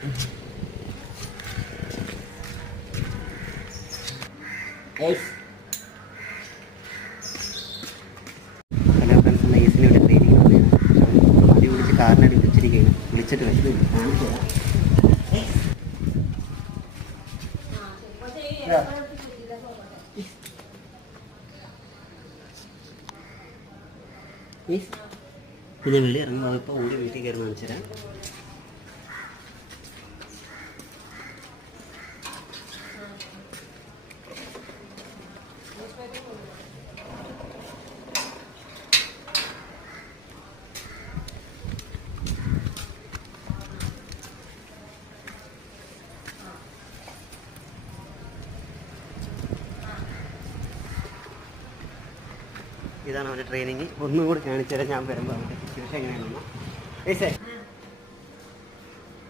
Hello friends, ഒന്ന് ഏസിന് ഇവിടെ training വന്നതാണ്. അടി വിളിച്ച് കാറിനടി വിളിച്ചിരിക്കുകയാണ്. വിളിച്ചിട്ട് വരുന്നില്ല. പിന്നെ വെളി ഇറങ്ങി പോയപ്പോൾ ഓടി വീട്ടിൽ കയറി കാണിച്ചു തരാം. ഇതാണ് അവൻ്റെ ട്രെയിനിങ്. ഒന്നും കൂടി കാണിച്ചു തരാം ഞാൻ വരുമ്പോൾ അവൻ്റെ സിറ്റുവേഷൻ എങ്ങനെയാണെന്ന്.